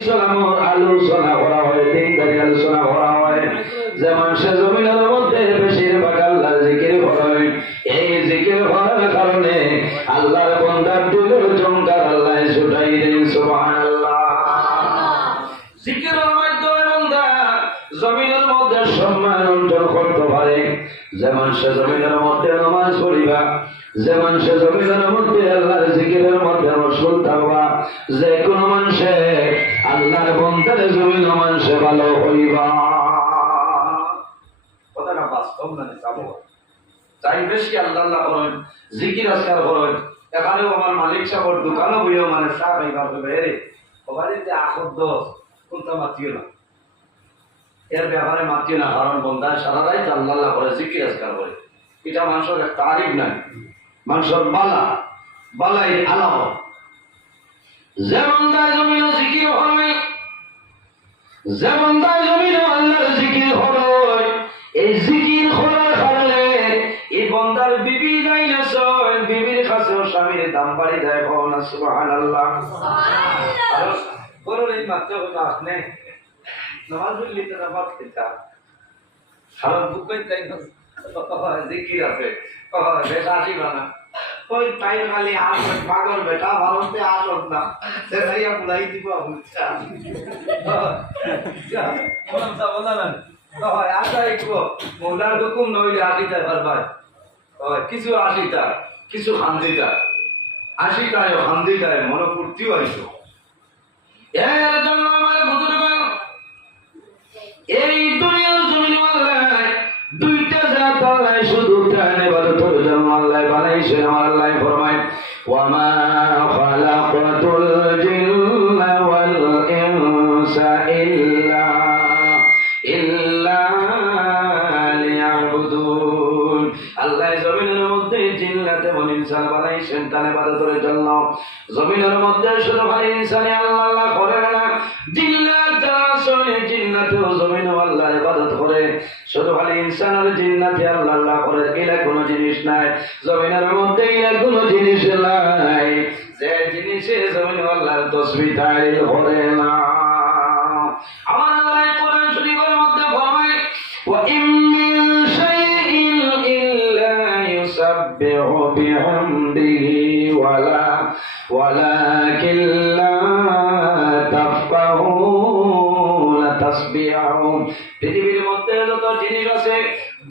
আলোচনা করা হয়, দিনদারি আলোচনা করা হয়। যেমন সে জমিনের মধ্যে বেশিরভাগ আল্লাহর জিকির করে, এই জিকির করার কারণে আল্লাহর বান্দার দিলের চমকার আল্লাহ ছুটাই দেন। সুবহানাল্লাহ। জিকিরের মাধ্যমে বান্দা জমিনের মধ্যে সম্মান অর্জন করতে পারে। যেমন সে জমিনের মধ্যে নামাজ পড়িবা, যেমন সে জমিনের মধ্যে আল্লাহর জিকিরের মধ্যে মশগুল থাকবা, যে কোনো মানুষে আল্লাহর বান্দার জমিন মানুষে ভালো হইবা। কথাটা বাস্তব না, যাবো যাই বেশি আল্লাহ আল্লাহ করেন, জিকির আজকার করেন। এখানেও আমার মালিক সাহেবের দোকানও বইও মানে চা খাইবার বেড়ে ওখানে যে আখদ্দ কোনটা মাতিও না, এর ব্যাপারে মাতিও না, কারণ বন্ধায় সারা রাত আল্লাহ আল্লাহ করে জিকির আজকার করে। এটা মানুষের তারিফ নাই, মানুষের বালা বালাই আলামত। যেমন তার জমিন জিকির হয়, যেমন তার জমিন আল্লাহর জিকির হয়, এই জিকির করার কারণে এই বন্দার বিবি যাই না সয়, বিবির কাছেও স্বামীর দাম বাড়ি যায়। না সুবহানাল্লাহ। আর বড় এই মাত্র কথা আপনি নামাজ পড়লি তো নামাজ খেতা সারা বুকাই তাই না জিকির আছে বেটা আসিবা না ওই টাইম খালি আসবে পাগল বেটা ভালোতে আসত না সে ভাইয়া বুলাই দিব বুঝছা বলা না হয় আশা একটু মৌলার হুকুম নইলে আসিতা পারবার কিছু আসিতা কিছু হান্দিতা আশিটায় হান্দিটায় মনোপূর্তি হইতো। এর জন্য আমার বুজুর্গ এই দুনিয়ার জমিন আল্লাহ দুইটা জাত আল্লাহ শুধু প্রাণ ইবাদতের জন্য আল্লাহ বানাইছে। আমার আল্লাহ ফরমায় ওয়া মা খালাকাতুল জিন্না ওয়াল ইনসা ইল্লা লিয়াবুদুন। আল্লাহ জমিনের মধ্যে জিন্নাত এবং ইনসান বানাইছেন তার ইবাদতের জন্য। জমিনের মধ্যে শুধু খালি ইনসানই আল্লাহ আল্লাহ করে না, জিন্নাত যারা আছে জিন্নাতেও জমিনও আল্লাহর ইবাদত করে। শুধু খালি ইনসান আর জিন্নাতে আল্লাহ আল্লাহ করে এলা কোনো জিনিস নাই জমিনের মধ্যে, এলা কোনো জিনিস নাই যে জিনিসে জমিন আল্লাহর তাসবিহ তাহলিল করে না। আমার আল্লাহ কোরআন শরীফের মধ্যে ফরমায় ওয়া ইম মিন শাইইন ইল্লা ইউসাব্বিহু বিহামদিহি ওয়ালাকিন লা তাফকাহুনা তাসবিহাহুম। পৃথিবীর মধ্যে যত জিনিস আছে,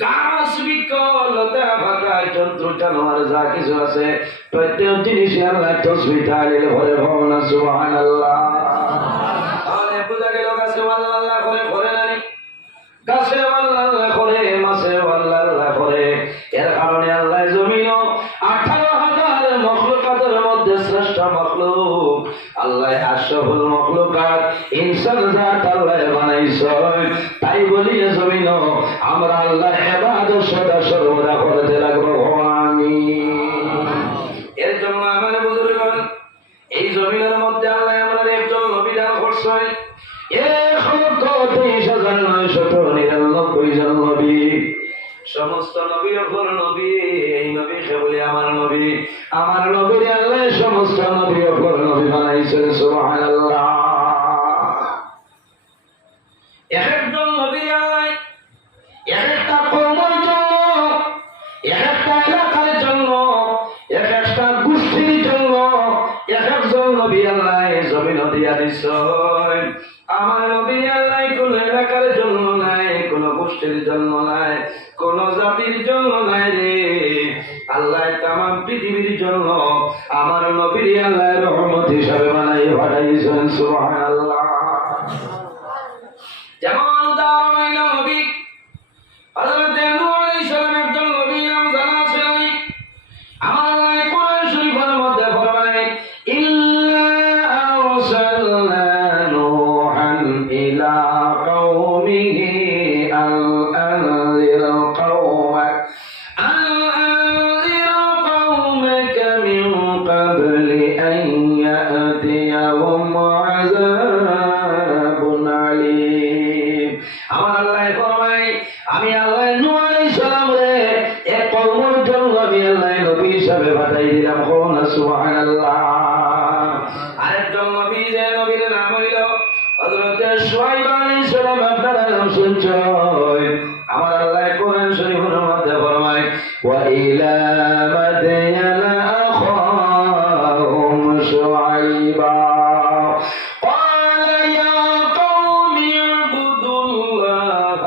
গাছ বৃক্ষ লতা পাতা জন্তু জানোয়ার যা কিছু আছে, প্রত্যেক জিনিসই আল্লাহ তাসবিহ তাহলিল করে। ভগবান সুবহানাল্লাহ। তাহলে বুঝা গেল গাছে আল্লাহ আল্লাহ করে করে নাই, গাছে আল্লাহ আল্লাহ করে, মাছে আল্লাহ আল্লাহ করে। এর কারণে আল্লাহ জমিনও 18,000 মখলুকাতের মধ্যে শ্রেষ্ঠ মখলুক আল্লাহ আশরাফুল মখলুকাত ইনসান জাত আল্লাহ বানাইছে। তাই বলি জমিনও আমরা আল্লাহ ইবাদত সদা সর্বদা করতে লাগবো। আমিন। এর জন্য আমার বুজুর্গগণ এই জমিনের মধ্যে আল্লাহ আমরা একজন নবী দান করছেন। 1,30,999 জন নবী, সমস্ত নবীর উপর নবী, এই নবী কেবল আমার নবী। আমার নবীর আল্লাহ সমস্ত নবীর উপর নবী বানাইছেন। সুবহানাল্লাহ। এক একজন নবী আল্লাহ এক একটা কওমের জন্য, এক একটা এলাকার জন্য, এক একটা গোষ্ঠীর জন্য এক একজন নবী আল্লাহ জমিন দিয়া দিছেন। আমার নবী আল্লাহ কোন এলাকার জন্য নাই, কোন গোষ্ঠীর জন্য নাই, কোন জাতির জন্য নাই রে, আল্লাহ তামাম পৃথিবীর জন্য আমার নবী আল্লাহ রহমত হিসাবে বানাই পাঠাইছেন। সুবহানাল্লাহ। যেমন উদাহরণ হইল নবী হযরত নূহ আলাইহিস সালাম একজন নবী নাম জানা আছে। আমার আল্লাহ কোরআন শরীফের মধ্যে ফরমায় ইল্লা আরসালনা নূহান ইলা কওমিহি আন আনজির قومك من قبل أن يأتيهم عذاب শুআইব আলাইহিস সালাম আপনারা শুনছেন আমার আল্লাহ কোরআন শরীফের মধ্যে ফরমায় ওয়া ইলা মাদিয়ানা আখাহুম শুআইবা قال يا قوم اعبدوا الله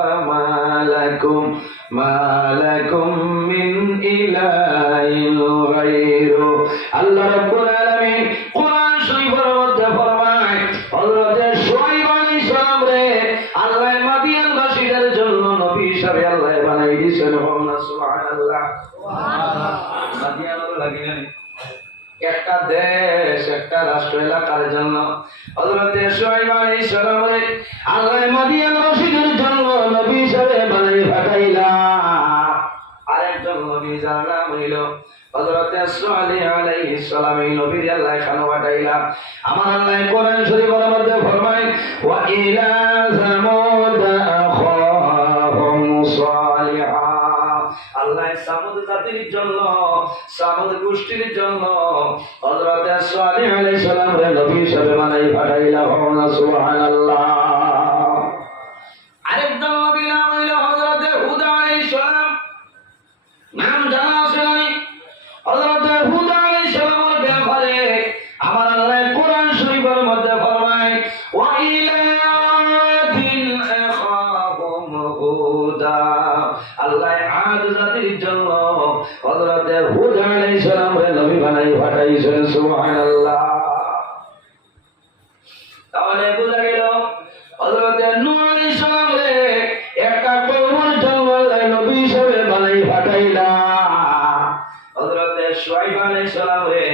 ما لكم من إله غيره আল্লাহ রাব্বুল আলামিন কোরআন শরীফের মধ্যে ফরমায় হযরত শুআইব আলাইহিস সালাম রে আল্লাহ মাদিয়ানবাসীদের জন্য নবী হিসেবে আল্লাহ বানাই দিয়েছেন সুবহানাল্লাহ মাদিয়ান লাগিলেন একটা দেশ একটা রাষ্ট্র এলাকার জন্য হযরত শুআইব আলাইহিস সালাম রে আল্লাহ মাদিয়ানবাসীদের জন্য নবী হিসেবে বানাই পাঠাইলা আরেকজন নবী যার নাম হইল হযরত সালেহ আলাইহিস সালাম এই নবীর আল্লাহ খানো পাঠাইলা আমার আল্লাহ কোরআন শরীফের মধ্যে ফরমায় ওয়া ইলা সামুদ আখাহুম সালিহা আল্লাহ সামুদ জাতির জন্য সামুদ গোষ্ঠীর জন্য হযরত সালেহ আলাইহিস সালাম রে নবী হিসেবে বানাই পাঠাইলা সুবহানাল্লাহ আরেকজন নবী নাম হইল হযরত হুদ আলাইহিস সালাম নাম জানা আছে নানি হযরত হুদ আলাইহিস সালামের ব্যাপারে আমার আল্লাহ কোরআন শরীফের মধ্যে ফরমায় ওয়া ইলা আদিন আখাহুম হুদা আল্লাহ আদ জাতির জন্য হযরত হুদ আলাইহিস সালামের নবী বানাই পাঠাইছেন সুবহানাল্লাহ তাহলে বুঝা গেল হযরত নূহ আলাইহিস সালামের একটা কওমের জন্য আল্লাহ নবী হিসেবে বানাই পাঠাইলা হযরত শুআইব আলাইহিস সালাম রে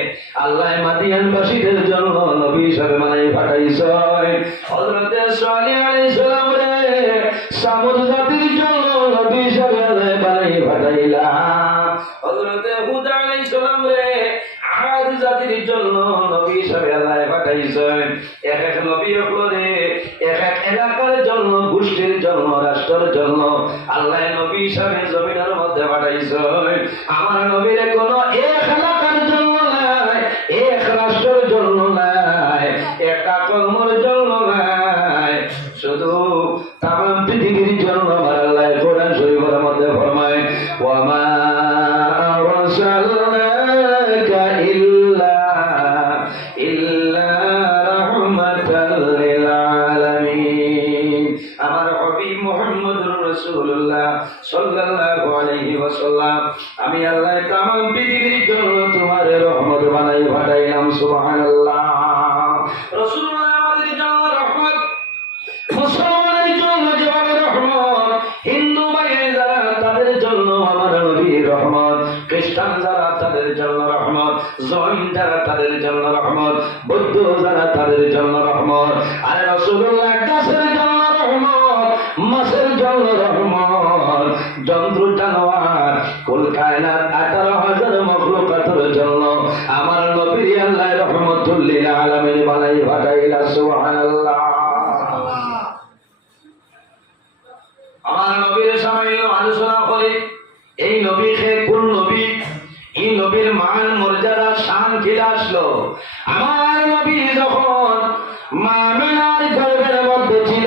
আল্লাহ মাদিয়ানবাসীদের জন্য নবী হিসেবে বানাই পাঠাইছেন হযরত সালেহ আলাইহিস সালাম রে সামুদ জাতির জন্য নবী হিসেবে আল্লাহ বানাই পাঠাইলা হযরত হুদ আলাইহিস সালাম রে আদ জাতির জন্য নবী হিসেবে আল্লাহ পাঠাইছেন এক এক নবী হলে এক এক এলাকার জন্য গোষ্ঠীর জন্য রাষ্ট্রের জন্য আল্লাহ নবী হিসেবে জমিনের মধ্যে পাঠাইছেন আমার নবীর কোন এক এলাকার জন্য নাই এক রাষ্ট্রের জন্য নাই একটা কওমের জন্য নাই শুধু তামাম পৃথিবীর জন্য আমার আল্লাহ কোরআন শরীফের মধ্যে ফরমায় ওয়া মা আরসালনাকা ইল্লা রাহমাতাল লিল আলামিন আমার হাবিব মুহাম্মদুর রাসূলুল্লাহ সাল্লাল্লাহু আলাইহি ওয়াসাল্লাম আমি আল্লাহ তামাম পৃথিবীর জন্য তোমার রহমত বানাই পাঠাইলাম সুবহানাল্লাহ রাসূলুল্লাহ আমাদের জন্য রহমত মুসলমানের জন্য যেভাবে রহমত হিন্দু ভাই যারা তাদের জন্য আমার নবী রহমত খ্রিস্টান যারা তাদের জন্য রহমত জৈন যারা তাদের জন্য রহমত বৌদ্ধ যারা তাদের জন্য রহমত আর রাসূলুল্লাহ গাছের জন্য রহমত মাছের জন্য রহমত জন্তু জানোয়ার কুল কায়নাত 18,000 মাখলুকাতের জন্য আমার নবী আল্লাহ রহমতুল লিল আলামিন বানাই পাঠাইলা সুবহানাল্লাহ আমার নবীর সামনে আলোচনা করে এই নবী কে কোন নবী এই নবীর মান মর্যাদা শান কি আসলো আমার নবী যখন মা আমিনার গর্ভের মধ্যে ছিল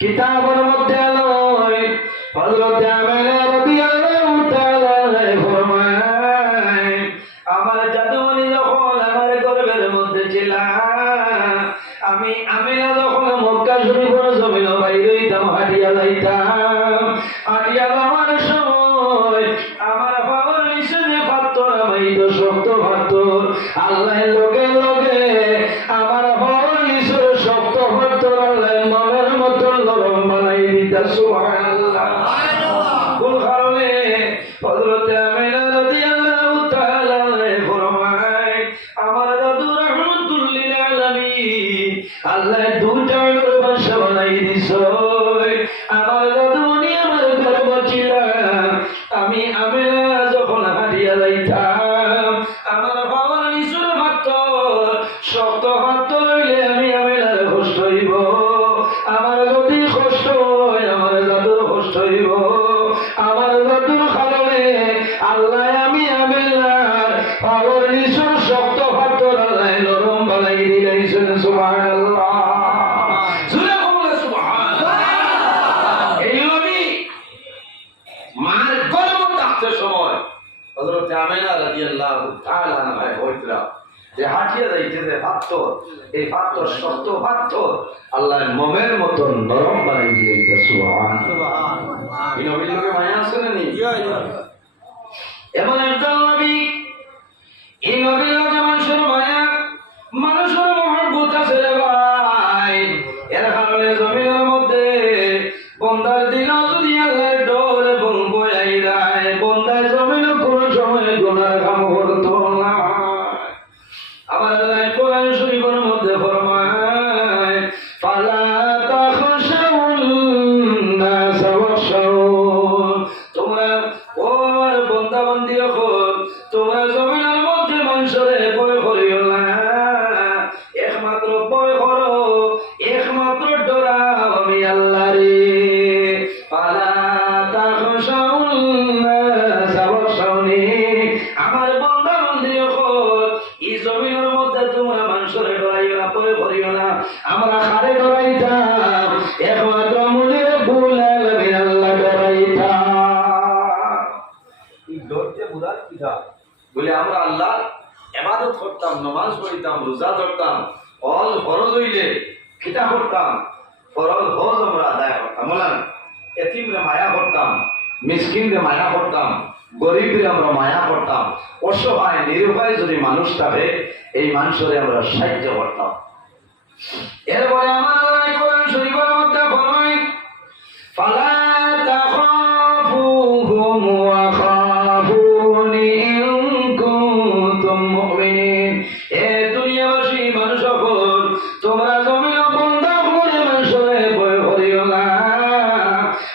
কিতাবের মধ্যে আলোয় হযরত আমিনা রাদিয়াল্লাহু তাআলা ফরমায় আমার জাদুমণি যখন আমার গর্ভের মধ্যে ছিল আমি আমিনা যখন মক্কা শরীফের জমিন বাইরে হইতাম হাঁটিয়া যাইতাম হাঁটিয়া যাওয়ার সময় আমার বাবার নিচে পাথর আমাইতো শক্ত পাথর আল্লাহর লগে লগে আমার বাবার নিচে শক্ত পাথর আল্লাহ মনের মতো নরম বানাই দিতা সুবহানাল্লাহ কোন কারণে হযরত আমিনা রাদিয়াল্লাহু তাআলা ফরমায় আমার দাদু রাহমাতুল লিল আলামিন আল্লাহ দুটার ভাষা বানাই দিছো আমার দাদুনি আমার গর্ব ছিল আমি আমিনা যখন হারিয়ে যাইতাম আমার বাবার নিচুর ভাত শক্ত ভাত হইলে আমি আমিনার কষ্ট হইব আমার যদি কষ্ট হয় আমার দাদুর কষ্ট হইব আমার দাদুর কারণে আল্লাহ আমি আমিনার বাবার নিচুর শক্ত ভাত আল্লাহ নরম বানাই দিলেন সুবহানাল্লাহ তাআলা আনহা হইতরা যে হাঁটিয়ে যাইতে যে পাথর, এই পাথর শক্ত পাথর আল্লাহর মোমের মতন নরম বানাই দিয়েছে। সুবহানাল্লাহ। এই নবীর লোকে মায়া আছে না নি? এমন একজন নবী, এই নবীর লোকে মানুষের মায়া, মানুষের মহব্বত আছে রে ভাই। এর কারণে জমিনের মধ্যে বন্দার দিন যদি আল্লাহর ডর এবং বয়াই যায়, বন্দায় জমিনে কোনো সময় গুনার কাম করতো না। আমার আল্লাহ কোরআন শরীফের মধ্যে ফরমায়, ফালা তাখশাউন নাস ওয়াখশাউন, তোমরা ও আমার বান্দা বান্দি হল, তোমরা জমিনের মধ্যে মানুষের ভয় করিও না, একমাত্র ভয় করো, একমাত্র ডরাও আমি আল্লাহরে। ফালা তাখশাউন নাস ওয়াখশাউনি, আমার বান্দা বান্দি হল, এই জমিনের মধ্যে তোমরা মানুষের ডরাইও না, ভয় করিও না, আমরা কারে ডরাইতাম? একমাত্র মুনির রব্বুল আলামিন আল্লাহ ডরাইতাম। এই ডরতে বুঝার কিটা বলে আমরা আল্লাহ ইবাদত করতাম, নামাজ পড়তাম, রোজা ধরতাম, অল ফরজ হইলে কিটা করতাম, ফরজ হজ আমরা আদায় করতাম, বলেন এতিমরে মায়া করতাম, মিসকিনরে মায়া করতাম, গরিবরে আমরা মায়া করতাম, অসহায় নিরুপায় যদি মানুষ থাকে এই মানুষের আমরা সাহায্য করতাম। এরপরে আমার আল্লাহ কোরআন শরীফের মধ্যে ফরমায়, ফালা তাখাফুহুম ওয়া খাফুনি ইন কুনতুম মুমিনিন, এ দুনিয়াবাসী মানুষ সকল, তোমরা জমিনে বান্দা করে মানুষের ভয় করিও না,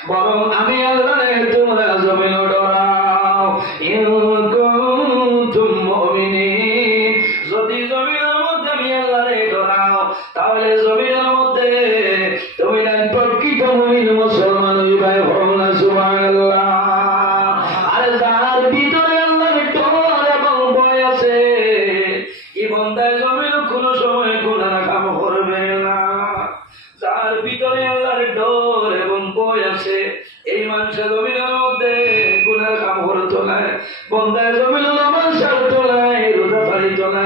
বরং আমি আল্লাহরে তোমরা জমিনে ডরাও। ইন কুনতুম মুমিনিন, যদি জমিনের মধ্যে আমি আল্লাহরে ডরাও, তাহলে জমিনের মধ্যে তুমি না প্রকৃত মুমিন মুসলমান হইবাই। হও না সুবহানাল্লাহ। আর যার ভিতরে আল্লাহর ডর এবং ভয় আছে, এই বান্দায় জমিনে কোনো সময় গুনাহ কাম করবে না। যার ভিতরে আল্লাহর ডর এবং ভয় আছে, এই মানুষের জমিনের মধ্যে গুনাহ কাম করতো না, বান্দায় জমিনে নামাজ ছাড়তো না, রোজা ছাড়িতো না,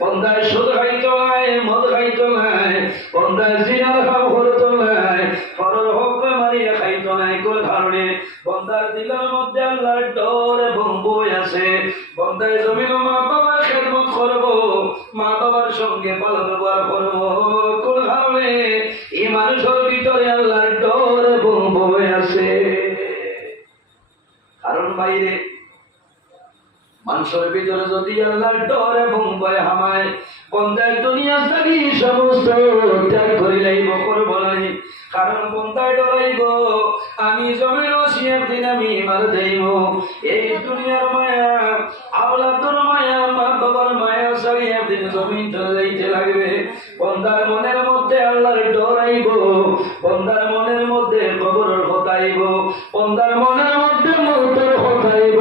বান্দায় সুদ খাইতো না, মদ খাইতো না, বান্দায় জিনার কাম করতো না, পরের হক মারিয়া খাইতো না। কোন কারণে? বান্দার দিলের মধ্যে আল্লাহর ডর এবং ভয় আছে। বান্দায় জমিনে মা বাবার খেদমত করবো, মা বাবার সঙ্গে ভালো ব্যবহার করবো। কোন কারণে? এই মানুষের ভিতরে আল্লাহর ডর এবং ভয় আছে। কারণ বাইরে মানুষের ভিতরে যদি আল্লাহর ডর এবং ভয় হামায়, বন্দায় দুনিয়া থাকি সমস্ত ত্যাগ করি লাইব, করব নাই। কারণ বন্দায় ডরাইব আমি জমির আসি একদিন আমি মার যাইব। এই দুনিয়ার মায়া, আওলাদুর মায়া, মা বাবার মায়া সারি একদিন জমিন চলে যাইতে লাগবে। বন্দার মনের মধ্যে আল্লাহর ডর আইব, বন্দার মনের মধ্যে কবরের কথা আইব, বন্দার মনের মধ্যে মৌতের কথা আইব।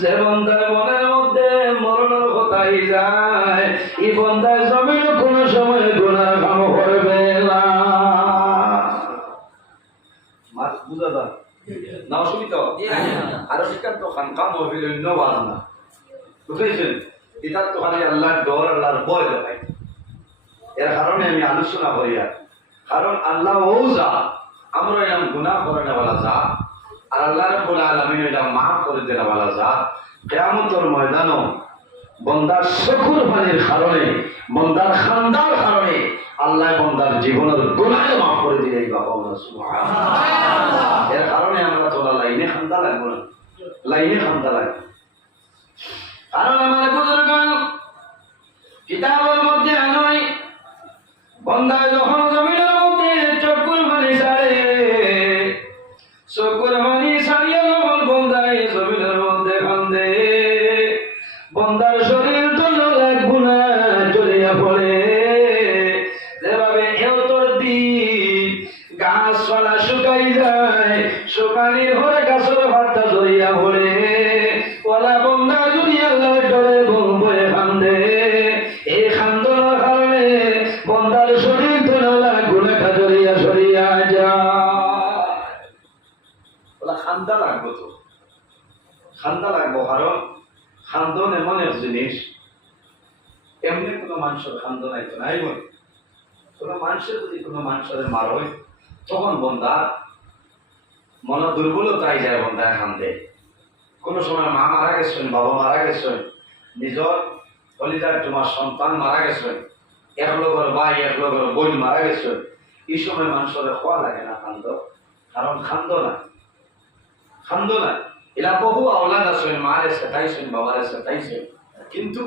যে বন্দার মনের মধ্যে মরণের কথাই যায়, এই বন্দার জমিন কোনো সময় গুনাহ কাম করবে না। মাছ বুঝা যায় না? অসুবিধা আর তো খান কাম হইল নবাজ না, বুঝেছেন? এটার তো খালি আল্লাহর ডর, আল্লাহর ভয় দেখাই। এর কারণে আমি আলোচনা করি। কারণ আল্লাহ ও যা, আমরা এরকম গুনাহ করে নেওয়ালা যা, আর আল্লাহ রাব্বুল আলামিন এটা মাফ করে দেওয়ালা যা। কিয়ামতের ময়দানও বন্দার চকুর পানির কারণে, বন্দার খান্দার কারণে আল্লাহ বন্দার জীবনের গুনাহ মাফ করে দিলেই বাবা সুবহানাল্লাহ। এর কারণে আমরা তোলা লাইনে খান্দা লাগবো না, লাইনে খান্দা লাগবে। কারণ আমার বুজুর্গগণ কিতাবের মধ্যে আনয়, বন্দায় যখন জমিনের মধ্যে চকুর পানি ছাড়ে, চকুর পানি ছাড়িয়ে যখন বন্দায় জমিনের মধ্যে কান্দে, বন্দার শরীর তো গুনাহ চলিয়া পড়ে। যেভাবে এতর দিন গাছপালা শুকাই যায়, শুকানির হয়ে গাছের পাতা জড়িয়া পড়ে, ওলা বন্দা যদি আল্লাহর ডরে বয়ে কান্দে, এই কান্দনের কারণে বন্দার শরীর তো গুনাহটা জড়িয়া সরিয়া যায়। ওলা খান্দা লাগবো, তো খান্দা লাগবো। কারণ খান্দন এমন এক জিনিস, এমনি কোনো মানুষের খান্দন আইতো নাই বলে। কোনো মানুষের যদি কোনো মানুষের মার হয়, তখন বন্দার মনে দুর্বলতাই যায়, বন্দায় খান্দে। কোনো সময় মা মারা গেছেন, বাবা মারা গেছেন, নিজের কলিজার তোমার সন্তান মারা গেছেন, এক লগর ভাই এক লগর বোন মারা গেছেন, এই সময় মানুষের খোয়া লাগে না খান্দ, কারণ খান্দ না, খান্দ না। এরা বহু আওলাদ আছেন, মারে শেখাইছেন, বাবারে শেখাইছেন, কিন্তু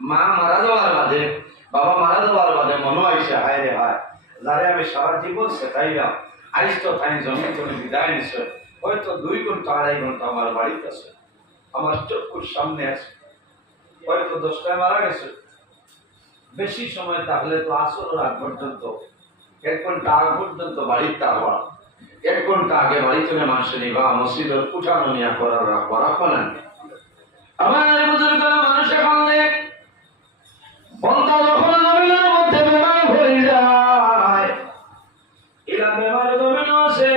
মা মারা যাওয়ার বাদে, বাবা মারা যাওয়ার বাদে মনে হয়েছে হায় রে হায়, যারে আমি সারা জীবন শেখাইলাম, আইস তো তাই জমি তুমি বিদায় নিছে, হয়তো 2 ঘন্টা 2.5 ঘন্টা আমার বাড়িতে আছে, আমার চোখের সামনে আছে, হয়তো 10টায় মারা গেছে। বেশি সময় তাহলে তো আসর আগ পর্যন্ত, 1 ঘন্টা আগ পর্যন্ত বাড়িতে হওয়া, 1 ঘন্টা আগে বাড়িতে মানুষের নিবা মসজিদের উঠানো নিয়ে করার করেন। আমার বুজুর্গ মানুষের কারণে বন্ধা যখন জমিনের মধ্যে বেমার হয়ে যায়, এরা বেমার জমিন আছে,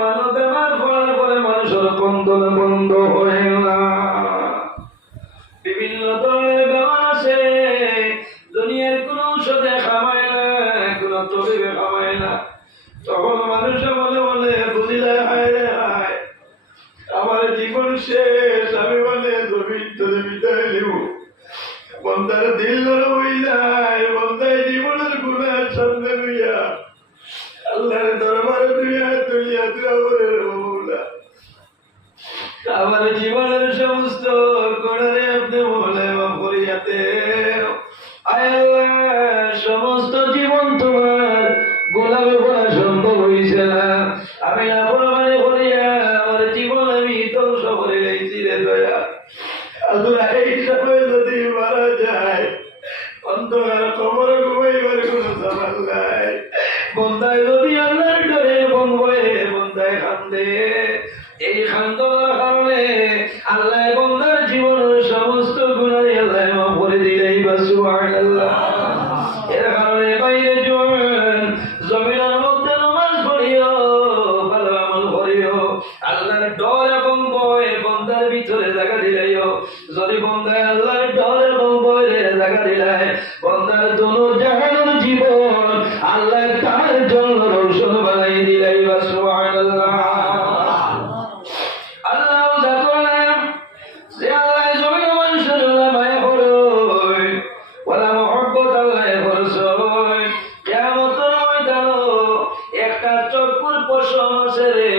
মানব বেমার পড়ার পরে মানুষের কন্দন বন্ধ হয় না। বিভিন্ন ধরনের বেমার আছে, দুনিয়ার কোন ঔষধে খামায় না, কোন তবিবে খামায় না। তখন মানুষে বলে বলে বুঝিলে হায় রে হায়, আমার জীবন শেষ, আমি বলে জমিন তোরে বিদায় দেব। বন্দার দিল হয়ে যায়, বন্দায় জীবনের গুণার সামনে লইয়া আল্লাহর দরবারে দুইয়া দুইয়া দুয়া করে মৌলা, আমার জীবনের সমস্ত গুণারে আপনি মৌলা মাফ করিয়াতে। আয় আল্লাহ, সমস্ত জীবন তোমার গোলামে বলা সম্ভব হইছে না, আমি নাফরমানি করিয়া আমার জীবন আমি ধ্বংস করে গেছি রে দয়া। আল্লাহ, এই সময় যদি মারা যায়, অন্ধকার কবরে ঘুমাইবার কোনো সামাল নাই। বন্দায় যদি আল্লাহর ডরে মন বয়ে বন্দায় কান্দে, এই কান্দনের কারণে আল্লাহ বন্দার জীবনের সমস্ত গুনাহ আল্লাহ মাফ করে দিলেই বা সুবহানাল্লাহ। এর কারণে বাইরে জোয়ান জমিনের মধ্যে নামাজ পড়িও, ভালো আমল করিও, আল্লাহর ডর এবং ভয় বন্দার ভিতরে জায়গা দিলাইও। যদি বন্দায় আল্লাহর ডর এবং ভয়ের জায়গা দিলাই, বন্দার দোনো জাহানের জীবন আল্লাহ তার জন্য রোশন বানাই দিলাই বা সুবহানাল্লাহ। আল্লাহ জাতলাম যে আল্লাহ জমিন মানুষের মায়া করই, ওয়ালা মুহাব্বত আল্লাহ করছই। কিয়ামতের ময়দানে একটা চকুর পশম আছে রে,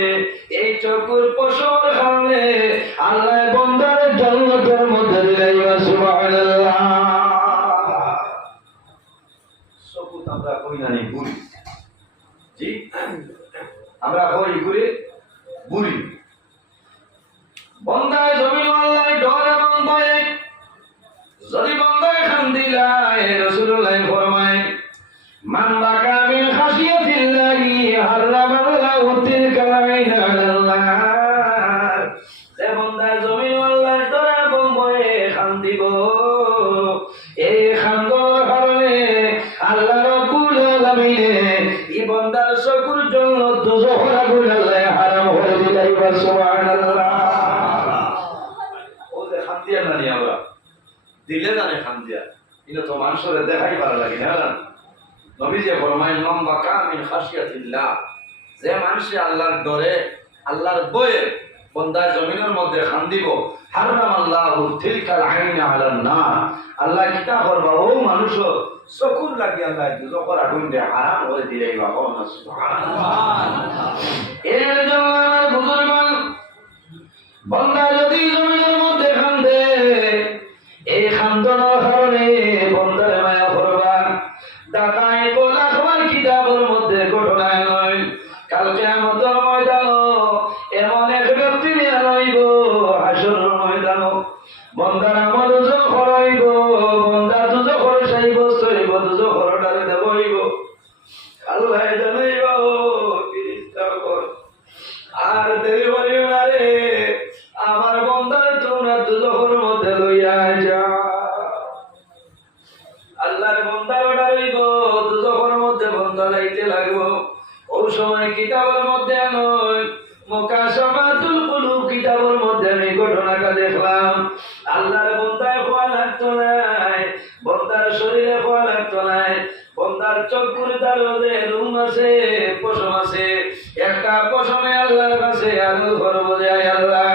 এই চকুর পশমের কারণে আল্লাহ বন্দার জান্নাতের মধ্যে দিলাই বা সুবহানাল্লাহ। চকুত আমরা কই না বুড়ি, জি আমরা কই ঘুরে বুড়ি। বন্দায় জমিন আল্লাহ ডর এবং ভয়ে যদি বন্দায় খান্দিলাই, রাসূলুল্লাহ ফরমায় মান বাকা মিন খাশিয়াতিল্লাহি হারামাল্লাহু তিলকা আইনা আলাল্লাহ। যে বন্দায় জমিন আল্লাহ ডর এবং ভয়ে খান্দিব, এই খান্দনের কারণে আল্লাহ রাব্বুল আলামিনে এই বন্দার চকুর জন্য দোজখের আগুন আল্লাহ হারাম করে দিলাই বা সুবহানাল্লাহ। ও যে খান্দিয়া জানি আমরা দিলে জানে খান্দিয়া, কিন্তু তো মানুষের দেখাই ভালো লাগে না। নবী যে ফরমায় মান বাকা মিন খাশিয়াতিল্লাহ, যে মানুষে আল্লাহর ডরে আল্লাহর ভয়ে বন্দায় জমিনের মধ্যে খান্দিব, হারামাল্লাহু তিলকাল আইনা আলান নার, আল্লাহ কিতা করবা ও মানুষ চকুর লাগি আল্লাহ দোজখের আগুন দিয়ে হারাম করে দিলেই বা সুবহানাল্লাহ। এর জন্য আমার বুজুর্গগণ, বন্দা যদি জমিনের মধ্যে খান্দে, এই খান্দনের কারণে বন্দার মায়া করবা। ডাকাই বলা তোমার কিতাবের মধ্যে ঘটনায় নয়, কাল কিয়ামতের ময়দানে এমন এক ব্যক্তি নিয়ে রইব হাসরের ময়দানে, বন্দার আমল যখন হইব, বন্দা দুজখের সাব্যস্ত হইব, দুজখের ডালে দেবইব। আল্লাহ জানাইব ফেরেশতাগণ, আর দেরি করিও না রে, আমার বন্দার তোমরা দুজখের মধ্যে লইয়া যাও। আল্লাহর বন্দার ডালিব, দুজখের মধ্যে বন্দা লাইতে লাগবো। ওই সময় কিতাবের মধ্যে নয়, মুকাশাফাতুল কুলুব কিতাবের মধ্যে আমি ঘটনাটা দেখলাম। আল্লাহর আল্লাহর চকুর দারোদে রুম আছে, পশম আছে, একটা পশমে আল্লাহর কাছে আগুন করবো যে আল্লাহ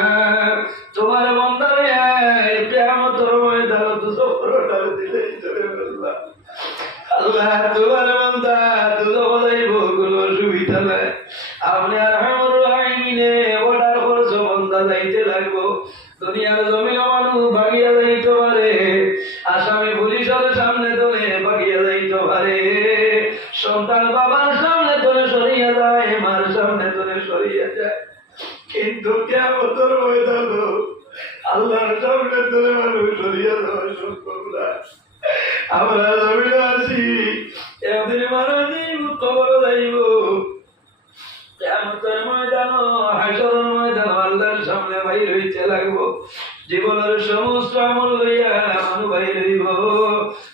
তোমার বন্দারে কিয়ামতের ময়দানে দুজখরটার দিলে আল্লাহ আল্লাহ তোমার বান্দা দুজখ যাইব কোনো অসুবিধা নাই। আপনি আর আমার আইনে অর্ডার করছো বন্দা যাইতে লাগবো। দুনিয়ার জমিন মানুষ ভাগিয়া যাইতে পারে, আসামি পুলিশের সামনে তোলে ভাগিয়া যাইতে পারে, সন্তান বাবার সামনে তোলে সরিয়া যায়, মার সামনে তোলে সরিয়া যায়, কিন্তু কিয়ামতের ময়দানে আল্লাহর সামনে তোলে মানুষ সরিয়া যাওয়া সম্ভব না। আমরা জমিনে আছি, একদিন মানুষ কবর যাইব, কিয়ামতের ময়দান হাসরের ময়দান আল্লাহর সামনে বাইর হইতে লাগবো। জীবনের সমস্ত আমল লইয়া মানুষ বাইর হইব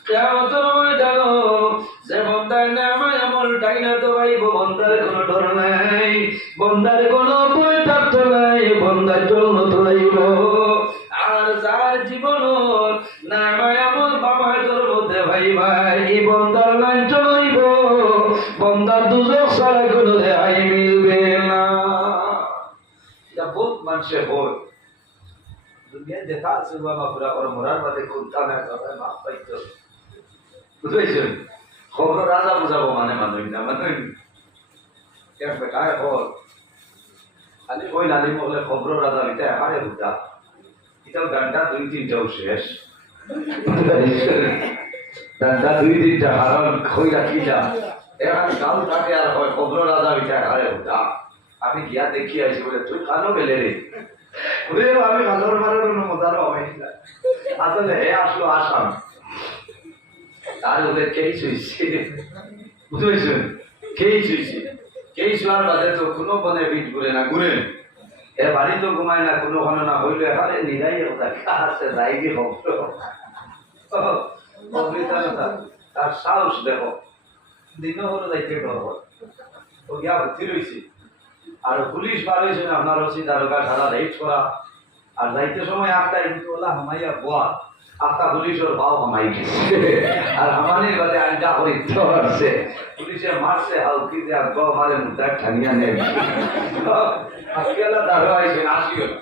কিয়ামতের ময়দান। যে বন্দার নামে আমল টাইনা তো পাইব, বন্দার কোনো ডর নাই, বন্দার কোনো ভয় থাকতো নাই, বন্দার জন্য তো যাইব। আর যার জীবন নামে আমল বাবার মধ্যে ভাই ভাই বন্দার লাঞ্ছন হইব, বন্দার দুজখ ছাড়া কোনো রেহাই মিলবে না। এটা বহুত মানুষের ভয়। দুনিয়ায় দেখা আছে বাবা পুরা করে মরার বাদে কোনটা না কথা মাপ পাইতো, বুঝেছেন? খবর রাজা বুঝাবো মানে মানুষ না, মানুষ কেন বেটায় হল খালি কই নালি বলে খবর রাজা এটা হারে বুঝা, এটাও গানটা 2-3টাও শেষ, গানটা 2-3টা হারণ খই রাখি যা এখন গাল থাকে আর হয় খবর রাজা এটা হারে বুঝা। আমি গিয়া দেখি আইছি বলে তুই কানো গেলে রে, আমি কালোর মারের মজার হবে আসলে হে আসলো আসাম তার ওদের কেই শুয়েছে, বুঝতে পেরেছেন? কেই শুয়েছে, কেই শোয়ার বাদে তো কোনো বনে পিঠ ঘুরে না, ঘুরে এ বাড়ি তো ঘুমায় না, কোনো ঘন না হইলে এখানে নিরাই আছে যাইবি তার সাহস দেখো, দিনও হলো যাইতে ডর ও গিয়া ভর্তি রয়েছে। আর পুলিশ বার হয়েছে না আপনার ওসি দারোগা সারা রাইট করা, আর যাইতে সময় একটা কিন্তু ওলা হামাইয়া বোয়া একটা পুলিশের ভাও হামাই গেছে, আর আমাদের বাদে আইনটা হরিত আছে, পুলিশে মারছে হালকি দিয়ে গ মারে মুদ্রা ঠানিয়া নেই। আজকে দারোয়া আইসেন আসিও না,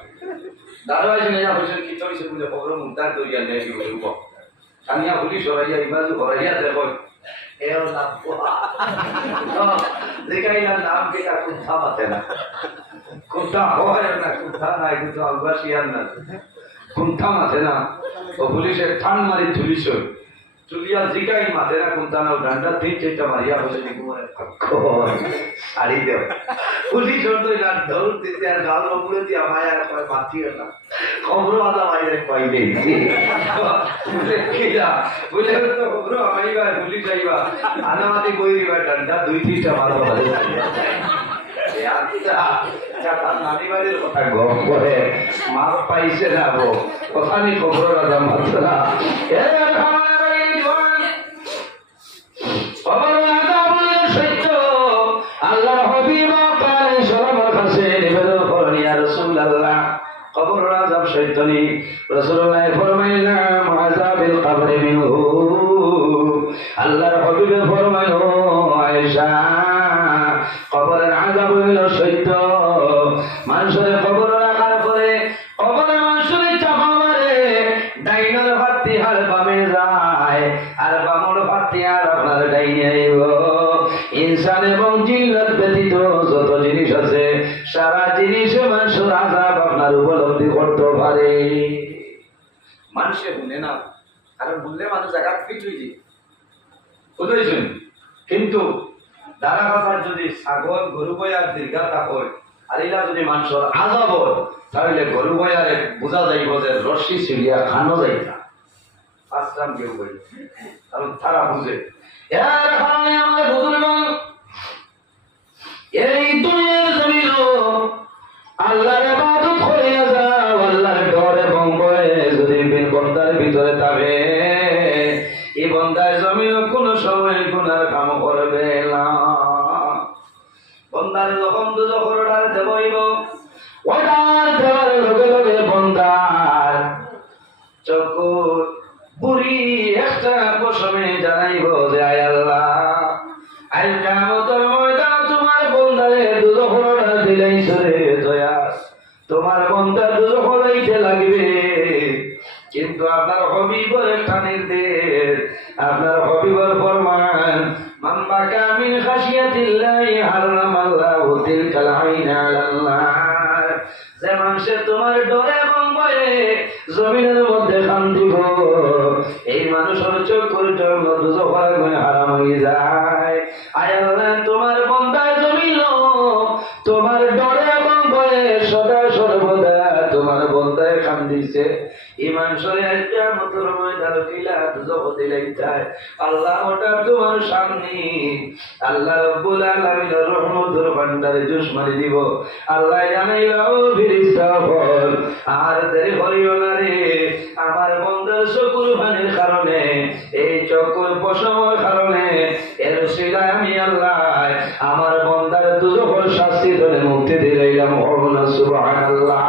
দারোয়া আইসেন এরা বলছেন কি চলছে বুঝে খবর মুদ্রা তৈরি নেই ঠানিয়া পুলিশ হরাইয়া ইবাজু হরাইয়া দেখো এও না দেখাইলাম নাম কেটা কুত্থা পাতে না, কুত্থা হয় না, কুত্থা নাই কিন্তু আলবাসিয়ার না, কুন্থা মাথে না। ও পুলিশের ঠান মারি ঝুলিস চুলিয়া জিগাই মাথে না, কুন্থা না ডান্ডা 3-4টা মারিয়া বসে শাড়ি দেব পুলিশ দৌড় দিতে আর গাল নপুরে দিয়ে আমায় আর মাতিও না, খবর আদা বাইরে পাইলে বুঝলে খবর আমাইবা পুলিশ আইবা আনামাতি বই দিবা ডান্ডা 2-3টা মারো নানিবাড়ির কথা গপ করে মার পাইছে না গো ওখানে খবর রাজা মাত্র না আল্লাহ হবিব সবার কাছে নিবেদন করেন ইয়া রাসূলুল্লাহ কবর আযাব শয়তানি রাসূলুল্লাহ ফরমাইলেন আযাবিল কবর মিনহু আল্লাহর হবিব ফরমাইলো আয়েশা কবরের আযাব হইল সত্য। মানুষের কবর রাখার পরে কবরে মানুষের চাপা মারে, ডাইনের ভাতি আর বামে যায়, আর বামর ভাতি আর আপনার ডাইনে আইব। ইনসান এবং জিন্নাত ব্যতীত যত জিনিস আছে সারা জিনিস মানুষের আযাব আপনার উপলব্ধি করতে পারে। মানুষে শুনে না, কারণ বললে মানুষ জায়গা ফিট হয়ে যায়, বুঝেছেন? কিন্তু দাঁড়া কথার যদি ছাগল গরু বয়ার দীর্ঘাতা হয় আর এরা যদি মানুষের আযাব হয় তাহলে গরু বয়ারে বোঝা যাইব যে রশ্মি ছিড়িয়া খানো যাই না, আশ্রাম কেউ বই, কারণ তারা বুঝে। এর কারণে আমরা বুঝলাম এই দুনিয়ার জমিন আল্লাহর ইবাদত করিয়া যাও, আল্লাহর ডর এবং ভয়ে যদি বন্দার ভিতরে থাকে এই বন্দার জমিন কোন সময় গুনার কাম করবে না। বন্দার যখন যখন অর্ডার দেবইব, অর্ডার দেওয়ার লগে লগে বন্দার চকুর বুড়ি একটা প্রশ্নে জানাইব যে আয় আল্লাহ فبكى من خشية الله حرم الله تلك العين على النار যে মানুষে তোমার ডরে এবং ভয়ে জমিনের মধ্যে খান দিব এই মানুষের চোখের জন্য দুজোখের আগুন হারাম হয়ে যায়। আয় আল্লাহ তোমার বান্দায় জমিল তোমার ডরে এবং ভয়ে সদা সর্বদা তোমার বান্দায় খান দিছে এই মানুষের একটা মতর ময়দান কিলা দুজখ দিলেই যায় আল্লাহ ওটা তোমার সামনে আল্লাহ রব্বুল আলামিনের রহমতের ভান্ডারে জুস মারি দিব। আল্লাহ জানাইলাও ফিরিস্তা বল আর দেরি করিও না রে আমার বন্দার চকুর পানির কারণে এই চকুর পশমের কারণে এর শিলায় আমি আল্লাহ আমার বন্দার দুজখের শাস্তি ধরে মুক্তি দিলাম। সুবহানাল্লাহ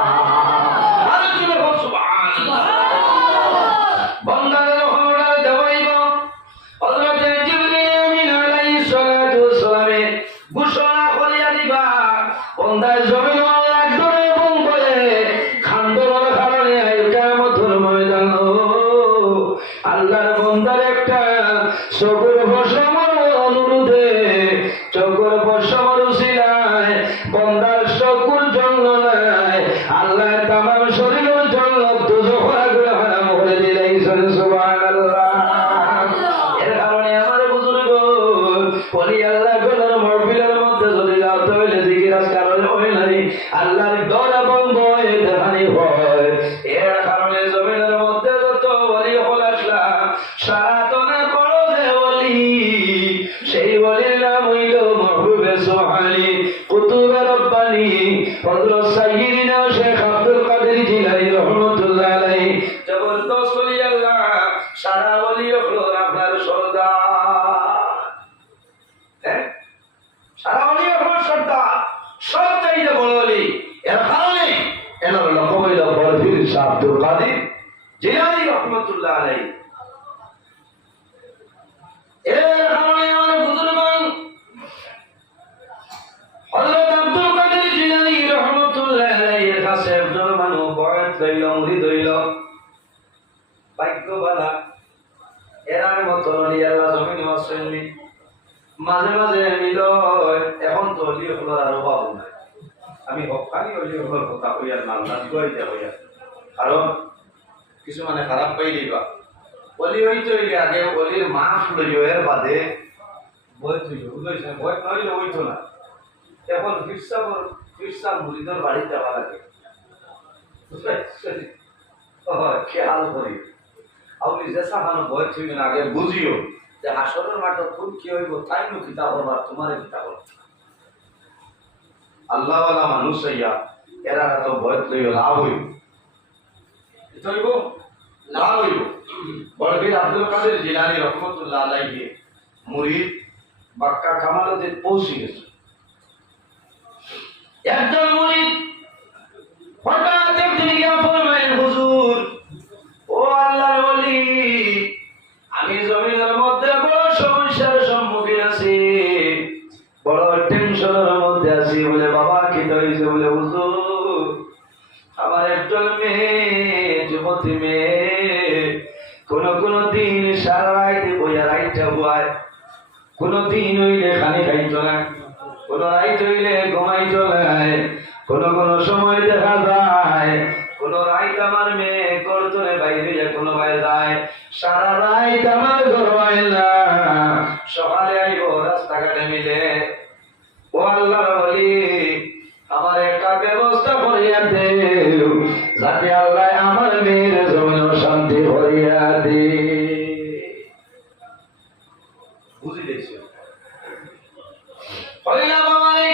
আব্দুল কাদের জিলানী রহমাতুল্লাহ আলাইহি এর কারণে আমার বুজুর্গগণ হযরত আব্দুল কাদের জিলানী রহমাতুল্লাহ আলাইহি এর কাছে একজন মানুষ বয়াত লইল মুরিদ হইল ভাগ্যবালা এরার মতো নলি আল্লাহ জমিনে আসেননি মাঝে মাঝে নিল এখন তো অলি হলোর আর অভাব নাই আমি হকানি অলি হলোর কথা কইয়ার নাম না গইতে হইয়া কারণ কিছু মানে খারাপ পাইলেই বা অলি হইতে হইলে আগে অলির মাফ লইও এর বাদে বই তুই বুঝাইছে বই নইলে হইতো না এখন ফিরসা মুরিদের বাড়িতে যাওয়া লাগে বুঝলেন খেয়াল করি আপনি যেসা মানুষ বই তুই আগে বুঝিও যে হাসরের মাঠে কোন কি হইব তাই নো কিতাব হবার তোমার কিতাব আল্লাহওয়ালা মানুষ হইয়া এরা তো ভয় লইও লাভ হইব হইব লাভ হইব। বড়বীর আব্দুল কাদের জিলানী রহমতুল্লাহ আলাইহি মুরিদ বাক্কা কামালতে পৌঁছে গেছে। একজন মুরিদ হঠাৎ একদিন গিয়া ফরমাইলেন হুজুর ও আল্লাহর ওলি আমি জমিনের মধ্যে বড় সমস্যার সম্মুখীন আছি বড় টেনশনের মধ্যে আছি বলে বাবা কি হয়েছে বলে হুজুর আমার একজন মেয়ে যুবতী মেয়ে কোন দিন সারা রাইতে বইয়া রাইটা বুয়ায় কোন দিন হইলে খানি খাইত না কোন রাইট হইলে ঘুমাইত নাই কোন সময় দেখা যায় কোন রাইত আমার মেয়ে গর্জনে বাইরে কোনো বাইরে যায় সারা রাইত আমার ঘর হয় না সকালে আইব রাস্তাঘাটে মিলে ও আল্লাহর ওলি আমার একটা ব্যবস্থা করিয়া দে যাতে আল্লাহ আমার মেয়ের জমিন শান্তি করিয়া দে। বুঝিলেছ হইলা বাবারে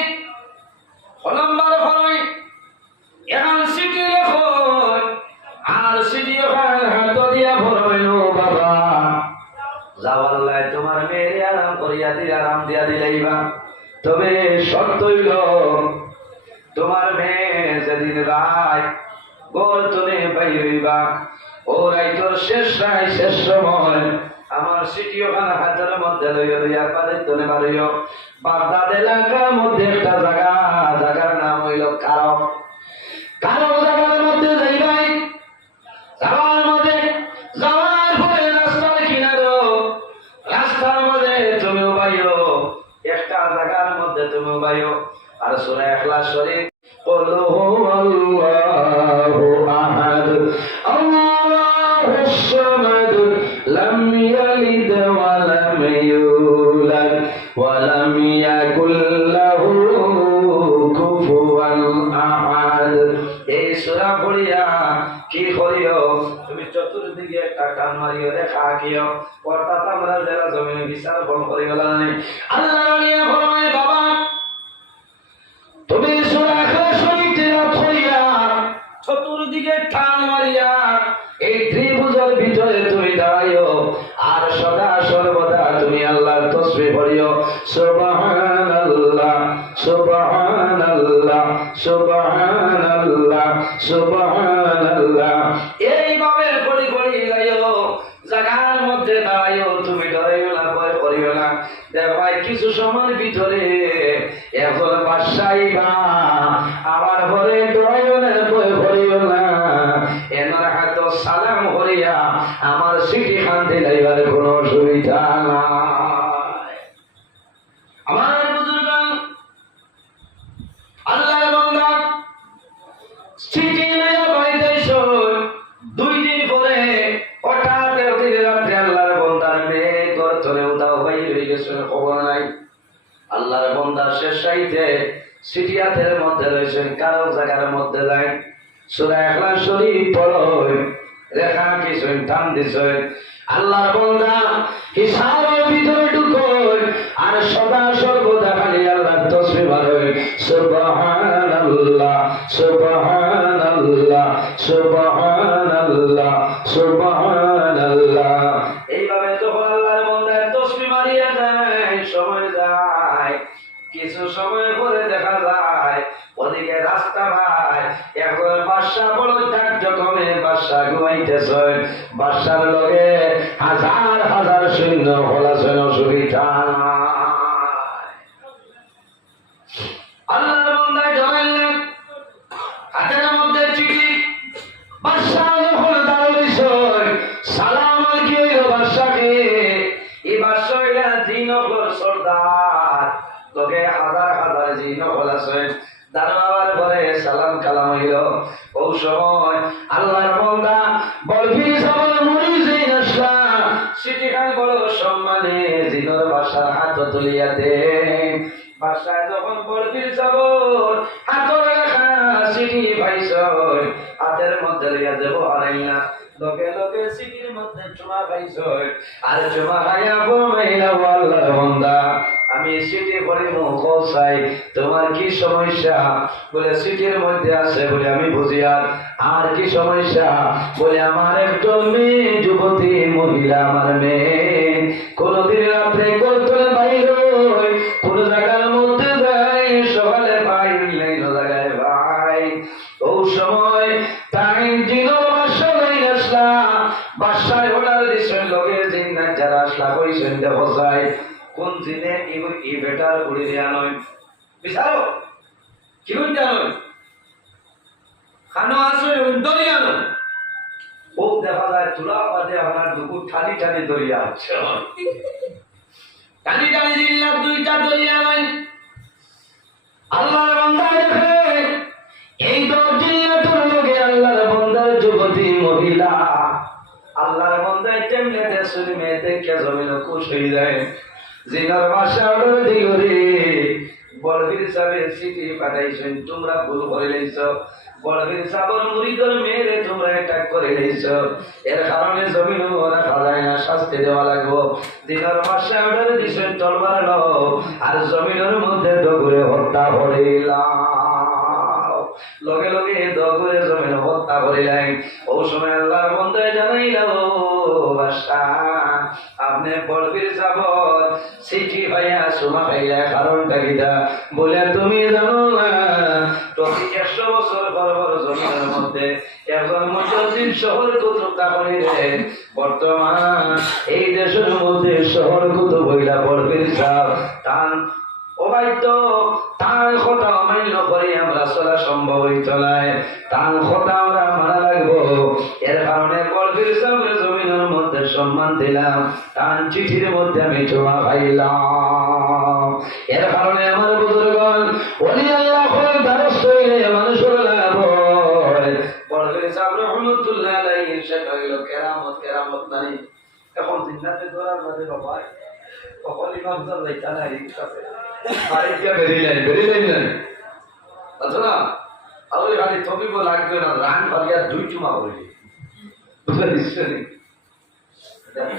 নম্বর হয় এখন সিটি লেখো আর সিটি হাত দিয়া ভরবেন বাবা যাওয়াল্লাহ তোমার মেয়ের আরাম করিয়া দিলে আরাম দিয়া দিলাইবা তবে শর্ত হইল তোমার মেয়ে যেদিন রায় গর্জনে বাইবা ও রাইতর শেষ রায় শেষ সময় আমার সিটি ওখানে হাজারের মধ্যে লইয়া পারে তনে মারিও বাগদাদ এলাকার মধ্যে একটা জায়গার নাম হইল কারো জায়গার মধ্যে যাইবাই যাওয়ার মধ্যে যাওয়ার পরে রাস্তার কিনারো রাস্তার মধ্যে তুমিও বাইও একটা জায়গার মধ্যে তুমি বাইও। আর সূরা ইখলাস শরীফ قل هو الله أحد الله الصمد لم يلد ولم يولد ولم يكن له كفوا أحد। এই সূরা পড়িয়া কি করিও তুমি চতুর্দিকে একটা টান মারিও রেখা আঁকিও, অর্থাৎ আমরা যারা জমিনে বিচার বন করি গেল না আল্লাহ নিয়ে ফরমায় বাবা তুমি সূরা ইখলাস শরীফ তেলাওয়াত করিয়া চতুর্দিকে টান মারিয়া এই ত্রিভুজের ভিতরে তুমি দাঁড়াইও আর সদা সর্বদা তুমি আল্লাহর তাসবিহ পড়িও সুবহানাল্লাহ সুবহানাল্লাহ সুবহানাল্লাহ সুবহানাল্লাহ। এইভাবে পড়ি পড়ি যাইও, জায়গার মধ্যে দাঁড়াইও, তুমি ডরাইও না, ভয় করিও না। ভাই কিছু সময়ের ভিতরে এখন বাদশাহীবা আবার ঘরে ডরাইও না, ভয় করিও না। এনার হাত সালাম করিয়া আমার সিটি খান দিলাইবার কোনো অসুবিধা নাই। আমার বুজুর্গান আল্লাহর বান্দা সিটি লইয়া বাইতেছ, 2 দিন পরে হঠাৎ অতির রাত্রে আল্লাহর বান্দার মেয়ে ঘর চলে উধাও হয়ে রয়ে গেছে, খবর নাই। আল্লাহর বান্দা শেষ রাইতে সিটি হাতের মধ্যে রয়েছেন, কারো জায়গার মধ্যে যায়। সূরা ইখলাস শরীফ পড়ো, রেখা কিছু টান দিছে। আল্লাহর বান্দা হিসাবের ভিতরে ঢুকোয় আর সদা সর্বদা খালি আল্লাহর তাসবিহ পড়ে সুবহানাল্লাহ সুবহানাল্লাহ সুবহানাল্লাহ সুবহানাল্লাহ। এইভাবে যখন আল্লাহর বান্দা তাসবিহ মারিয়া যায়, সময় যায়, কিছু সময় পরে দেখা যায় ওদিকে রাস্তা ভাই এখন বাদশা বড় ধার্য কমে বাদশা ঘুমাইতেছে, বাদশার লগে হাজার হাজার সৈন্য হলাছেন, অসুবিধা আল্লাহর বান্দায় ধরাইলেন হাতের মধ্যে চিঠি। বাদশা যখন দাঁড়াইছে সালাম আলাইহি বাদশাকে, এই বাদশা হইলা জিনগর সর্দার, লোকে হাজার হাজার জিন হলাছেন, দাঁড়াবার পরে সালাম কালাম হইল। ও সময় আল্লাহর বান্দা বলবি সবল মুড়ি যেই আসলা সিটি খান বড় সম্মানে জিনর বাসার হাত তুলিয়া দে। বাসায় যখন বলবি সবল হাতর লেখা সিটি পাইছ, হাতের মধ্যে লইয়া দেব হারাইলা, লোকে লোকে সিটির মধ্যে চুমা পাইছ। আর চুমা খাইয়া বইলা আল্লাহর বান্দা আমি সিটি করে মুখ চাই, তোমার কি সমস্যা? বলে সিটির মধ্যে আছে বলে আমি বুঝি। আর কি সমস্যা? বলে আমার একজন মেয়ে, যুবতী মহিলা, আমার মেয়ে কোনদিন রাত্রে করতে বাইর কোন জায়গার মধ্যে যাই, সকালে বাইর নাই জায়গায় ভাই। ও সময় তাই দিনের বাসা নাই আসলা, বাসায় অর্ডার দিচ্ছেন লগে দিন না যারা আসলা কইছেন দেখো যায় কোন জিনে ই বেটার উড়ে দেয়া নয়, বিচারো কি হইতা নয় খানো আসো দরিয়া নয়। ও দেখা যায় তুলা বাদে আপনার দুপুর ঠানি ঠানি দরিয়া আছে, টানি টানি দিল্লার 2টা দরিয়া নয়। আল্লাহর বান্দা দেখে এই দরিয়াটার লগে আল্লাহর বান্দার যুবতী মহিলা, আল্লাহর বান্দা তেমনি দেশের মেয়ে দেখে জমিন খুশ হয়ে যায়। জিনার ভাষা দিগরে বড়বীর সাহেবের সিটি পাঠাইছেন, তোমরা ভুল করে লইছ, বড়বীর সাহেবের মুরিদর মেয়েরে তোমরা অ্যাটাক করে লইছ, এর কারণে জমিন রাখা যায় না, শাস্তি দেওয়া লাগবো। জিনার ভাষা অর্ডার দিছেন তলবার লও আর জমিনের মধ্যে দগুরে হত্যা করিলাম, লগে লগে দগুরে জমিন হত্যা করিলাম। ও সময় আল্লাহর বন্দায় জানাইল বাদশা আপনি বড়বীর সাহেব সিটি ভাইয়া সুমা ভাইয়া কারণটা কিটা? বলে তুমি জানো না প্রতি 100 বছর পর পর জমিনের মধ্যে একজন মুজাদ্দিদ শহর কুতুব কাপড়ি রে, বর্তমান এই দেশের মধ্যে শহর কুতুব হইলা বড়বীর সাহেব তান অবাধ্য, তার কথা অমান্য করে আমরা চলা সম্ভব হইত নাই, তার কথা আমরা মানা লাগবো। এর কারণে বড়বীর সাহেবের জমিনের মধ্যে সম্মান দিলাম, তার চিঠির মধ্যে আমি চোয়া খাইলাম। সেটা হইল কেরামত। কেরামত নাই এখন জিন্নাতে ধরার মাঝে বাবা কখন ইমাম সাহেব লেখা নাই কাছে বাড়িতে বেরিয়ে নাই আচ্ছা না আর ওই খালি তবিব লাগবে না রান ভালিয়া দুই চুমা হইলি বুঝলে নিশ্চয় নেই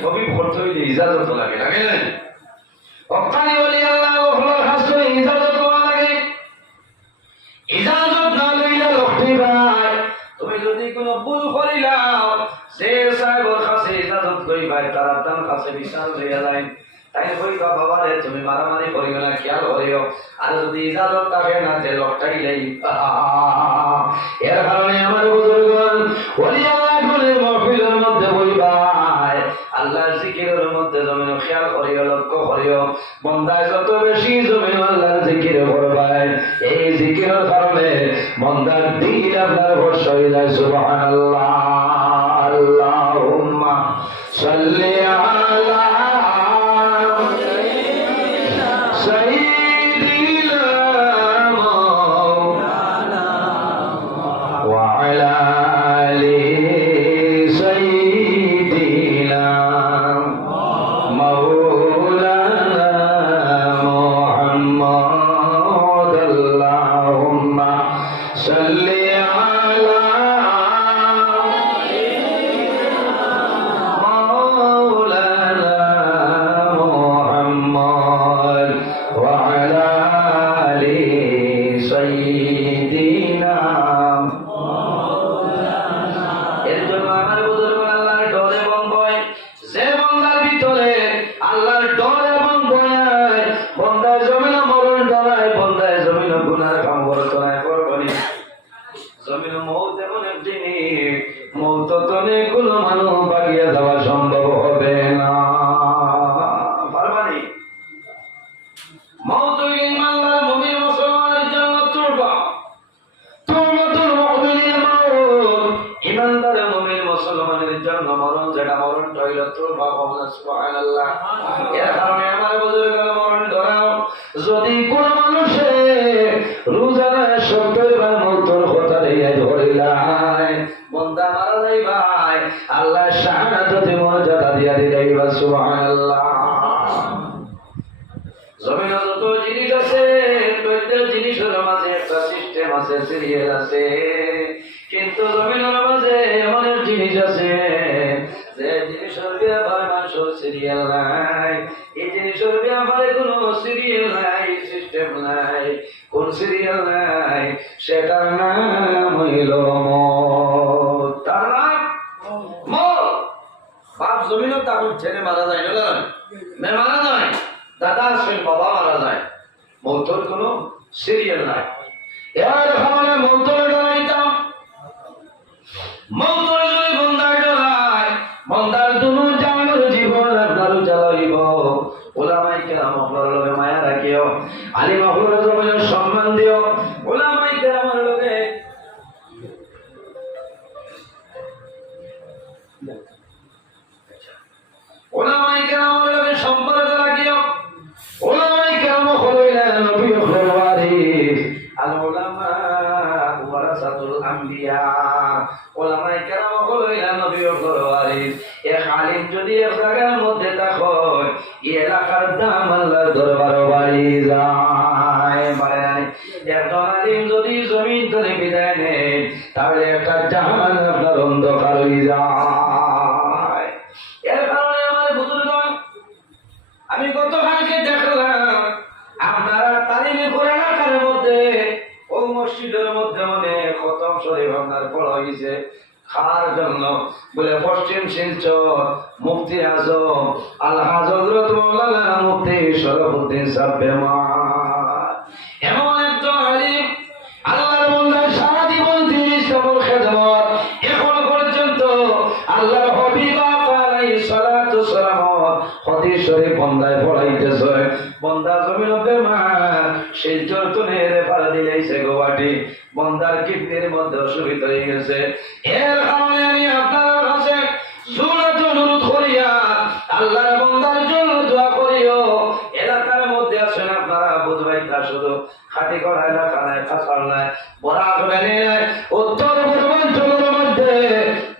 তবিব করতে হইলে ইজাজত লাগে লাগে না অকানি বলি আল্লাহ হলো হাসতে ইজাজত লাগে ইজাজত না লইলে লক্ষ্মী ভাই তুমি যদি কোনো ভুল করিলাও সে সাহেবের কাছে ইজাজত করিবাই তারা তার কাছে বিশাল হইয়া যায় তাই কইবা বাবা রে তুমি মারামারি করিও না খেয়াল করিও আর যদি ইজাজত থাকে না তে লকটাই লাই এর কারণে আমার বুজুর্গগণ ওলি আল্লাহ গুণের মাহফিলের মধ্যে বইবাই আল্লাহর জিকিরের মধ্যে জমিন খেয়াল করিও লক্ষ্য করিও বন্দায় যত বেশি জমিন আল্লাহর জিকির করবাই এই জিকিরের কারণে বন্দার দিল আপনার বর্ষ হয়ে যায় সুবহানাল্লাহ আল্লাহুম্মা সাল্লি আলা যদি কোন মানুষে রোজানা 70 বার মৌতের কথা লইয়া ধরিলাই বন্দা মারা যাই ভাই আল্লাহ শাহাদাতে মর্যাদা দিয়া দিলাইবা সুবহানাল্লাহ জমিনে যত জিনিস আছে প্রত্যেক জিনিসের মাঝে একটা সিস্টেম আছে সিরিয়াল আছে কিন্তু জমিনের মাঝে অনেক জিনিস আছে যে জিনিসের ব্যাপারে মানুষের সিরিয়াল নাই এই জিনিসের ব্যাপারে কোনো সিরিয়াল নাই সিস্টেম নাই কোন সিরিয়াল নাই সেটার নাম হইল মওত তার নাম মওত বাপ জমিনে তাকে ছেড়ে মারা যায় না মে মারা যায় দাদা আসেন বাবা মারা যায় মওতের কোনো সিরিয়াল নাই এর কারণে মওতের ডরাইতাম মওতের যদি বন্দার ডরায় বন্দার দুনু জানের জীবন আপনারও জ্বালাইব ওলামায়ে কেরাম আপনার লগে মায়া রাখিও আলিম আপনার জমিনের সম্মান দিও ওলামায়ে কেরামের লগে ওলামায়ে কেরামের লগে সম্পর্ক রাখিও ওলামায়ে কেরাম হইলেন নবী হল ওয়ারিস আল উলামা ওয়ারাসাতুল আম্বিয়া ওলামায়ে কেরাম হইলেন নবী হল ওয়ারিস এক আলিম যদি এক জায়গার মধ্যে থাকো এই এলাকার দাম আল্লাহর দরবারে বাড়ি যায় মানে একজন আলিম যদি জমিন থেকে বিদায় নেয় তাহলে একটা জাহান আপনার অন্ধকার হয়ে যায় এর কারণে আমার বুজুর্গগণ আমি গতকালকে দেখলাম আপনারা তালিমে কোরআন এলাকার মধ্যে ও মসজিদের মধ্যে মানে খতম শরীফ আপনার পড়া হয়েছে খার জন্য বলে পশ্চিম শিলচর মুফতি আজম আলহাজ হযরত মাওলানা মুফতি শরফুদ্দিন সাব্বেমার এমন একজন আলিম আল্লাহর বান্দা সারা জীবন তিনি ইসলামের খেদমত এখন পর্যন্ত আল্লাহর হাবিব আলাইহিস সালাতু সালাম হাদিস শরীফ বন্দায় পড়াইতেছে বন্দা জমিনে বেমার শিলচর তুনে পাড়া দিলাইছে গোয়াটি বন্দার কিডনির মধ্যে অসুবিধা হয়ে গেছে এর কারণে আমি আপনার কাছে জোরাত অনুরোধ করিয়া আল্লাহর বান্দার জন্য দোয়া করিও এলাকার মধ্যে আছেন আপনারা বুঝবাই তা শুধু খাটি করা এলাকা নাই কাছাল নাই বরাক ভ্যালি নাই উত্তর পূর্বাঞ্চলের মধ্যে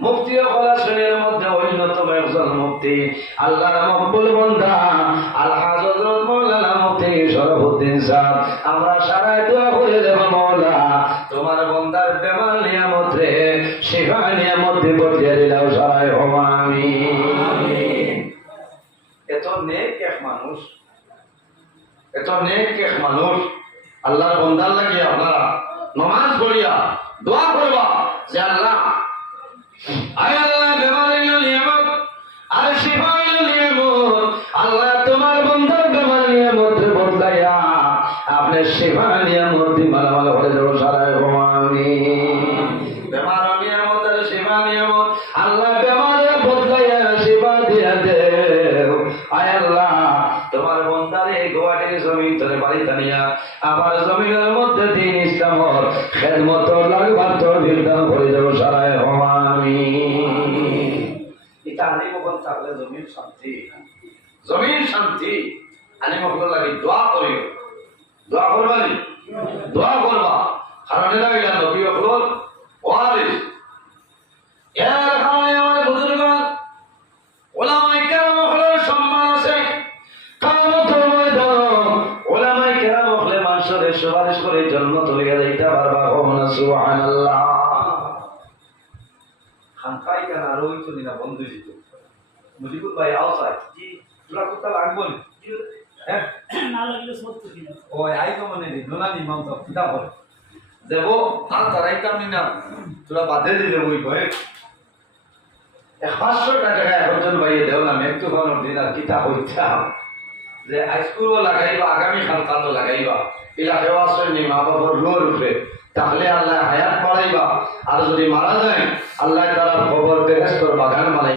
মুফতি হল মুফতি আল্লাহর মকবুল বান্দা আলহাজ হযরত মাওলানা মুফতি শরফুদ্দিন সাহেব আমরা সারা দোয়া করে দেব মাওলা তোমার বান্দার বেমার নিয়ামত রে শিফা নিয়ামত দিয়ে বর্ধিয়ে দিলাও সবাই আমিন। এত নেক এক মানুষ, এত নেক এক মানুষ আল্লাহর বান্দার লাগি আপনারা নামাজ পড়িয়া দোয়া করবা যে আল্লাহ আয় আল্লাহ বেমারের নিয়ামত আর শিফার নিয়ামত আল্লাহ তোমার বান্দার বেমার নিয়ামত বর্ধাইয়া আপনি শিফা নিয়ামত দি মালামাল হয়ে যাবো সারা আমিন। বেমার নিয়ামত আর শিফা নিয়ামত আল্লাহ বেমারে বদলাইয়া শিফা দিয়া দেও। আয় আল্লাহ তোমার বান্দার এই গোয়াটির জমিন তোরে বাড়ি তানিয়া আমার জমিনের মধ্যে দিন ইসলামর খেদমত লাগবার তোর বিধান করে যাবো সারা আমিন। এটা আলিমগণ থাকলে জমিন শান্তি, জমিন শান্তি। আলিমগণ লাগে দোয়া করিও, দোয়া করবানি, দোয়া করবা কারণ এটা গেল নবী হল ওয়ারিস। এর কারণে আমার বুজুর্গগণ ওলামায়ে কেরাম হলের সম্মান আছে। কিয়ামতের ময়দান ওলামায়ে কেরাম হলে মানুষের সুপারিশ করে জান্নাত লইয়া যাইতে পারবা। ওয়া সুবহানাল্লাহ। খানকাই কেন আর ওই তো নিনা বন্ধু দিত মুজিবুর ভাই আওসাই কি তোরা কোথা লাগবো হ্যাঁ না লাগলে সত্য কিনা ওই আই তো মানে দোনা নিমাম তো কিতা বল দেব আর তারাইতাম না তোরা বাদে দিলে ওই ভয়ে 500 টাকা একজন ভাই দেও না একটু বানোর দিন আর কিতা হইতা যে হাইস্কুলও লাগাইবা আগামী খানকানও লাগাইবা ইলা হেওয়াসের নি মা বাবার রোর উঠে তাহলে আল্লাহ হায়াত বাড়াইবা আর যদি মারা যায় আল্লাহ তাআলা খবর বেহেশতের বাগান বানাই